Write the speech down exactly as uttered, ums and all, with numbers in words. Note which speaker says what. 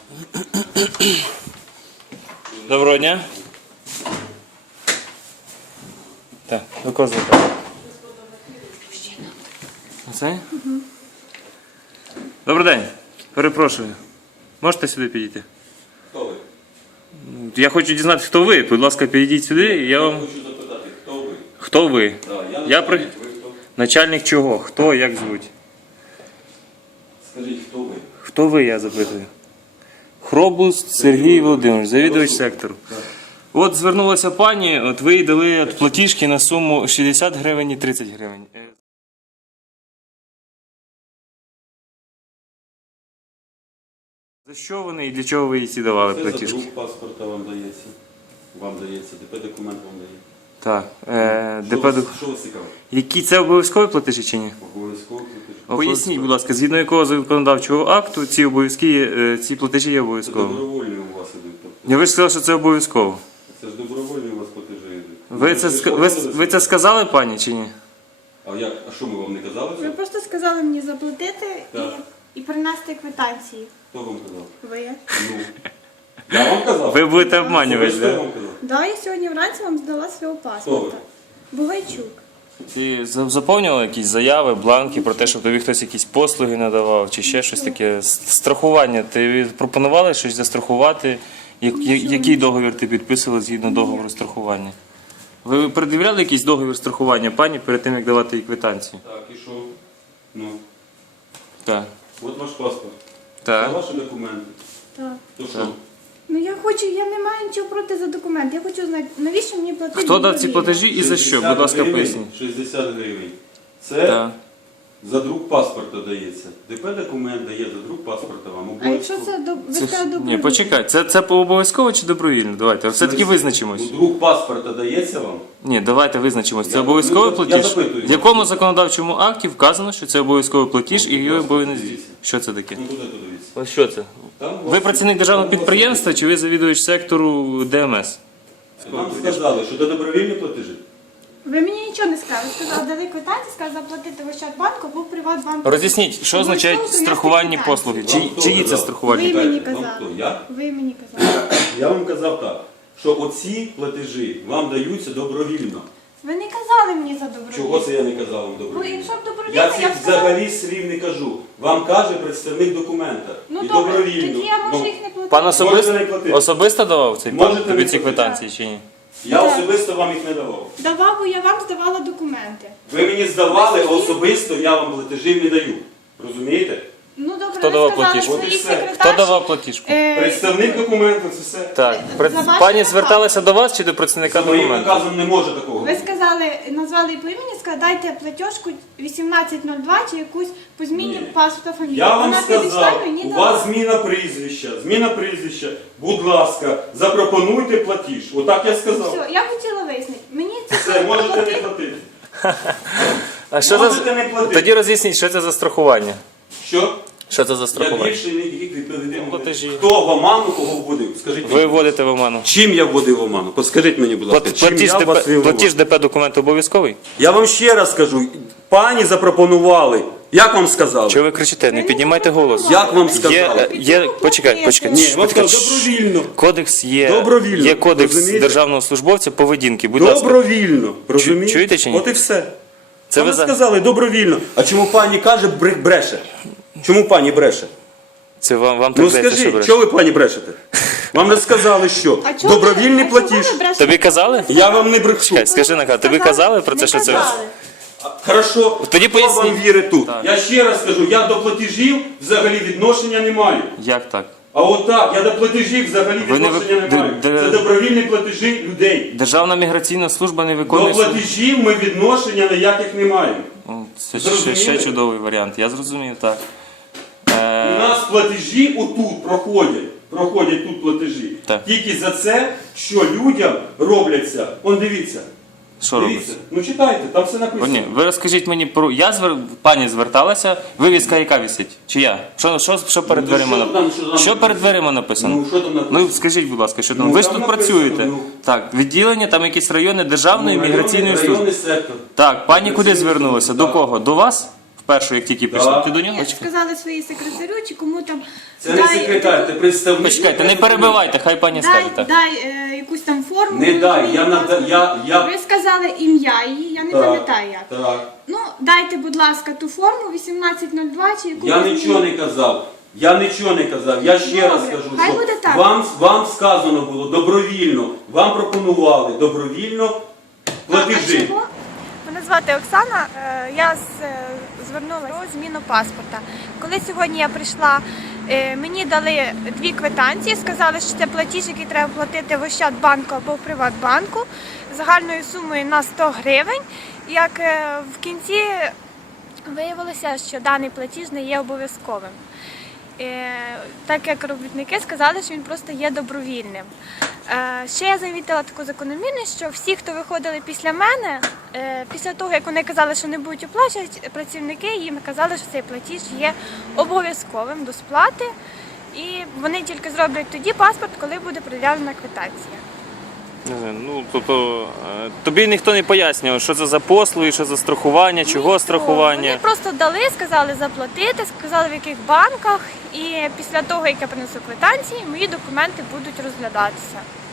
Speaker 1: Доброго дня. Так, до кого звертати? Оце? Угу. Добрий день. Перепрошую. Можете сюди підійти?
Speaker 2: Хто ви?
Speaker 1: Я хочу дізнатися, хто ви. Будь ласка, підійдіть сюди, і я вам...
Speaker 2: Хочу запитати, хто ви?
Speaker 1: Хто ви?
Speaker 2: Да, я
Speaker 1: Я при...
Speaker 2: ви хто?
Speaker 1: Начальник чого? Хто, як звуть?
Speaker 2: Скажіть, хто ви?
Speaker 1: Хто ви, я запитую? Хробус Сергій Володимирович, завідувач сектору. От звернулася пані, от ви їй дали от платіжки на суму шістдесят гривень і тридцять гривень. За що вони і для чого ви їй ці давали
Speaker 2: Це за
Speaker 1: платіжки?
Speaker 2: друк паспорта вам дається. Вам дається, ДП документ вам дає.
Speaker 1: Так. Е,
Speaker 2: Що,
Speaker 1: ДП
Speaker 2: вас,
Speaker 1: док-
Speaker 2: що вас цікавить?
Speaker 1: Які це обов'язкові платежі чи ні?
Speaker 2: Обов'язково платежі.
Speaker 1: Поясніть, будь ласка, згідно якого законодавчого акту ці обов'язки, є, е, ці платежі є
Speaker 2: Це
Speaker 1: обов'язковими?
Speaker 2: добровольні у вас ідуть. Тобто,
Speaker 1: Я ви ж сказали, що це обов'язково.
Speaker 2: це ж добровольні у вас платежі йдуть.
Speaker 1: Ви це, ска- ви, ви це сказали, пані, чи ні?
Speaker 2: А як? А що ми вам не казали?
Speaker 3: Ви
Speaker 2: Це?
Speaker 3: просто сказали мені заплатити
Speaker 2: Так.
Speaker 3: і, і принести квитанції.
Speaker 2: Хто вам казав?
Speaker 3: Ви.
Speaker 2: Ну. Я вам казав?
Speaker 1: Ви будете обманювати,
Speaker 2: Хто
Speaker 1: так?
Speaker 2: вам казав?
Speaker 3: Да, я сьогодні вранці вам здала свого паспорта. Бугайчук.
Speaker 1: Ти за- заповнювала якісь заяви, бланки про те, щоб тобі хтось якісь послуги надавав, чи ще щось таке? С- Страхування. Ти пропонувала щось застрахувати? Я- я- Який договір ти підписувала згідно договору страхування? Ви пред'являли якийсь договір страхування пані перед тим, як давати їй квитанцію?
Speaker 2: Так, і що? Ну,
Speaker 1: Так.
Speaker 2: от ваш паспорт. А
Speaker 1: Так.
Speaker 2: ваші документи.
Speaker 3: Так.
Speaker 2: То що?
Speaker 1: Так.
Speaker 3: Ну я хочу, я не маю нічого проти за документ. Я хочу знати, навіщо мені платити?
Speaker 1: Хто дав ці
Speaker 3: добровільно?
Speaker 1: платежі і за що? Будь ласка,
Speaker 2: гривень,
Speaker 1: поясніть.
Speaker 2: шістдесят гривень. Це
Speaker 1: Так.
Speaker 2: за друк паспорта дається. ДП документ дає за друк паспорта вам.
Speaker 3: А якщо
Speaker 2: Обов'язково.
Speaker 3: це до ви
Speaker 1: Це ж-
Speaker 3: сказали
Speaker 1: Ні,
Speaker 3: добровільно?
Speaker 1: почекай, це, це обов'язково чи добровільно? Давайте, все-таки визначимось.
Speaker 2: Ну, друк паспорта дається вам?
Speaker 1: Ні, давайте визначимось. Це
Speaker 2: Я-
Speaker 1: обов'язковий
Speaker 2: ну, я
Speaker 1: платіж?
Speaker 2: запитую.
Speaker 1: В якому законодавчому акті вказано, що це обов'язковий платіж і його обов'язково здійснити? Що це таке?
Speaker 2: Ну куди тут дивіться?
Speaker 1: Ось що це?
Speaker 2: Там у
Speaker 1: Ви
Speaker 2: вас-
Speaker 1: працівник державного
Speaker 2: там у вас-
Speaker 1: підприємства чи ви завідувач сектору ДМС?
Speaker 2: Вам сказали, що це добровільні платежі.
Speaker 3: Ви мені нічого не сказали. Ви сказали, дали квитанції, сказали заплатити в Ощадбанку або в Приватбанку.
Speaker 1: Роз'ясніть, що означають
Speaker 3: Обов'язково
Speaker 1: страхувальні
Speaker 3: принести
Speaker 1: послуги?
Speaker 3: квитанції.
Speaker 1: Чи,
Speaker 2: Вам
Speaker 1: чиї
Speaker 2: хто
Speaker 1: це
Speaker 2: казав?
Speaker 1: страхувальні?
Speaker 3: Ви мені
Speaker 2: Вам
Speaker 3: казали.
Speaker 2: хто? Я?
Speaker 3: Ви мені казали.
Speaker 2: Я вам казав так, що оці платежі вам даються добровільно.
Speaker 3: Ви не казали мені за добровільно.
Speaker 2: Чого це я не казав вам
Speaker 3: Ну,
Speaker 2: добровільно?
Speaker 3: якщо б добровільно,
Speaker 2: Я
Speaker 3: я,
Speaker 2: цих
Speaker 3: б сказала...
Speaker 2: взагалі слів не кажу. Вам каже представник документа.
Speaker 3: Ну
Speaker 2: І
Speaker 3: добре,
Speaker 2: добровільно.
Speaker 3: тоді я можу
Speaker 2: Ну,
Speaker 3: їх не платити.
Speaker 1: Пан
Speaker 2: Можете
Speaker 1: особисто,
Speaker 2: не платити.
Speaker 1: особисто давав цей пан
Speaker 2: Можете
Speaker 1: тобі
Speaker 2: не
Speaker 1: ці
Speaker 2: платити.
Speaker 1: квитанції чи ні?
Speaker 2: Я
Speaker 3: Так.
Speaker 2: особисто вам їх не давав.
Speaker 3: Давав, бо я вам здавала документи.
Speaker 2: Ви мені здавали,
Speaker 3: Ви
Speaker 2: особисто я вам платежів не даю. Розумієте?
Speaker 3: Ну добре,
Speaker 1: Хто
Speaker 3: ви
Speaker 1: давав
Speaker 3: сказали,
Speaker 1: платіжку?
Speaker 3: що
Speaker 2: От і
Speaker 3: їх
Speaker 2: все.
Speaker 3: секретарші...
Speaker 1: Хто давав платіжку?
Speaker 3: е,
Speaker 2: Представник документу, це все.
Speaker 1: Так. Пред-
Speaker 3: за вашим
Speaker 1: Пані
Speaker 3: наказом.
Speaker 1: зверталася до вас чи до працівника
Speaker 2: За моїм
Speaker 1: документу?
Speaker 2: наказом не може такого
Speaker 3: Ви
Speaker 2: бути.
Speaker 3: сказали, назвали по імені, сказали, дайте платіжку вісімнадцять нуль два чи якусь по зміні
Speaker 2: Ні.
Speaker 3: паспорта фамілії.
Speaker 2: Я вам
Speaker 3: Вона
Speaker 2: сказав,
Speaker 3: підійшла і мені
Speaker 2: у
Speaker 3: дала.
Speaker 2: вас зміна прізвища, зміна прізвища, будь ласка, запропонуйте платіж. Отак я сказав.
Speaker 3: Все, я хотіла вияснити. Мені це
Speaker 2: Все, можете не
Speaker 3: платити.
Speaker 2: платити.
Speaker 1: А що
Speaker 2: Можете
Speaker 1: за...
Speaker 2: не платити.
Speaker 1: Тоді роз'ясніть, що це за страхування?
Speaker 2: Що?
Speaker 1: Що це за
Speaker 2: Я
Speaker 1: страхування?
Speaker 2: більше не відповідаю.
Speaker 1: Платежі.
Speaker 2: Хто в оману, кого вводив? Скажіть
Speaker 1: Ви
Speaker 2: мені.
Speaker 1: вводите в оману.
Speaker 2: Чим я вводив в оману? Подскажіть мені, будь ласка,
Speaker 1: Плат-
Speaker 2: чим
Speaker 1: Платіж
Speaker 2: я вас
Speaker 1: ДП,
Speaker 2: ввів в
Speaker 1: платіж
Speaker 2: оману?
Speaker 1: ДП документ обов'язковий?
Speaker 2: Я вам ще раз скажу, пані запропонували. Як вам сказали?
Speaker 1: Чого ви кричите? Не піднімайте голос.
Speaker 2: Як вам
Speaker 1: Є,
Speaker 2: сказали?
Speaker 1: є, почекай, почекай.
Speaker 2: Ні,
Speaker 1: Шш,
Speaker 2: вам
Speaker 1: почекай.
Speaker 2: сказали добровільно.
Speaker 1: Кодекс є,
Speaker 2: Добровільно,
Speaker 1: є кодекс
Speaker 2: розумієте?
Speaker 1: державного службовця поведінки. Будь ласка.
Speaker 2: Добровільно. Розумієте?
Speaker 1: чуєте чи ні?
Speaker 2: От і все.
Speaker 1: Це
Speaker 2: Вам
Speaker 1: ви за-
Speaker 2: сказали добровільно. А чому пані каже бре- бреше? Чому пані бреше?
Speaker 1: Це вам, вам так
Speaker 2: Ну
Speaker 1: здається, що
Speaker 2: скажіть,
Speaker 1: береш.
Speaker 2: що ви пані брешете? Вам не сказали, що
Speaker 3: А чого
Speaker 2: добровільний
Speaker 3: ви- а чого
Speaker 2: платіж.
Speaker 3: ви брешете?
Speaker 1: Тобі казали?
Speaker 2: Я вам не брехшу.
Speaker 1: Чекай, скажи на тобі
Speaker 3: Сказали?
Speaker 1: казали про це,
Speaker 3: Не
Speaker 1: що це?
Speaker 3: казали.
Speaker 2: Хорошо,
Speaker 1: Тоді
Speaker 2: хто
Speaker 1: поясніть.
Speaker 2: вам вірить тут?
Speaker 1: Так.
Speaker 2: Я ще раз скажу, я до платежів взагалі відношення не маю.
Speaker 1: Як так?
Speaker 2: А от так, я до платежів взагалі
Speaker 1: Ви не
Speaker 2: відношення
Speaker 1: ви-
Speaker 2: не маю.
Speaker 1: де- де-
Speaker 2: Це добровільні платежі людей.
Speaker 1: Державна міграційна служба не
Speaker 2: До
Speaker 1: виконує... свої-
Speaker 2: платежів ми відношення ніяких не маємо.
Speaker 1: О, Це ще,
Speaker 2: Зрозуміли?
Speaker 1: ще чудовий варіант, я зрозумів, так.
Speaker 2: У
Speaker 1: Е,
Speaker 2: нас платежі отут проходять. Проходять тут платежі.
Speaker 1: Так.
Speaker 2: Тільки за це, що людям робляться. Он дивіться.
Speaker 1: що
Speaker 2: Дивіться.
Speaker 1: робиться?
Speaker 2: Ну читайте, там все
Speaker 1: О,
Speaker 2: написано.
Speaker 1: ні, ви розкажіть мені про... Я звер... Пані зверталася, вивіска яка висить? Чи я? Що, що, що перед
Speaker 2: Ну,
Speaker 1: дверима
Speaker 2: що
Speaker 1: нап-
Speaker 2: там, що там
Speaker 1: Що перед
Speaker 2: написано?
Speaker 1: дверима написано?
Speaker 2: Ну, що там написано?
Speaker 1: Ну, скажіть, будь ласка, що там?
Speaker 2: Ну,
Speaker 1: ви ж
Speaker 2: там
Speaker 1: тут
Speaker 2: написано,
Speaker 1: працюєте.
Speaker 2: ну.
Speaker 1: Так, відділення, там якісь райони державної
Speaker 2: Ну,
Speaker 1: міграційної
Speaker 2: районний-
Speaker 1: служби.
Speaker 2: районний сектор.
Speaker 1: Так, пані куди
Speaker 2: Міграційної
Speaker 1: звернулася?
Speaker 2: служби,
Speaker 1: До
Speaker 2: так.
Speaker 1: кого? До вас? першу, як тільки прийшли.
Speaker 2: Да.
Speaker 1: Ти до нього?
Speaker 3: Ні,
Speaker 1: Почекай.
Speaker 3: сказали своїй секретарю, чи кому там
Speaker 2: Це не секретар, це представник.
Speaker 1: Почекайте, не перебивайте, хай пані
Speaker 3: дай,
Speaker 1: скаже так.
Speaker 3: дай е, якусь там форму.
Speaker 2: Не дай, я
Speaker 3: зміни
Speaker 2: нада-
Speaker 3: паспорта.
Speaker 2: я- я-
Speaker 3: Ви сказали ім'я її, я не пам'ятаю як.
Speaker 2: Так.
Speaker 3: Ну, дайте, будь ласка, ту форму вісімнадцять нуль два чи яку.
Speaker 2: Я
Speaker 3: ви
Speaker 2: нічого не казав. Я нічого не казав. Я ще
Speaker 3: Добре,
Speaker 2: раз кажу,
Speaker 3: хай
Speaker 2: що
Speaker 3: буде так.
Speaker 2: вам, вам сказано було добровільно. Вам пропонували добровільно платежі.
Speaker 3: А чого? Мене звати Оксана. Е, Я з- е, звернулася про зміну паспорта. Коли сьогодні я прийшла, е, мені дали дві квитанції, сказали, що це платіж, який треба платити в Ощадбанку або в Приватбанку загальною сумою на сто гривень. Як е, в кінці виявилося, що даний платіж не є обов'язковим. Е, Так як робітники сказали, що він просто є добровільним. Е, Ще я замітила таку закономірність, що всі, хто виходили після мене, е, після того, як вони казали, що не будуть оплачувати, працівники їм казали, що цей платіж є обов'язковим до сплати, і вони тільки зроблять тоді паспорт, коли буде пред'явлена квитанція.
Speaker 1: Не знаю, ну, тобто, е, тобі ніхто не пояснював, що це за послуги, що за страхування, чого
Speaker 3: Ніхто.
Speaker 1: страхування.
Speaker 3: Вони просто дали, сказали заплатити, сказали в яких банках, і після того, як я принесу квитанції, мої документи будуть розглядатися.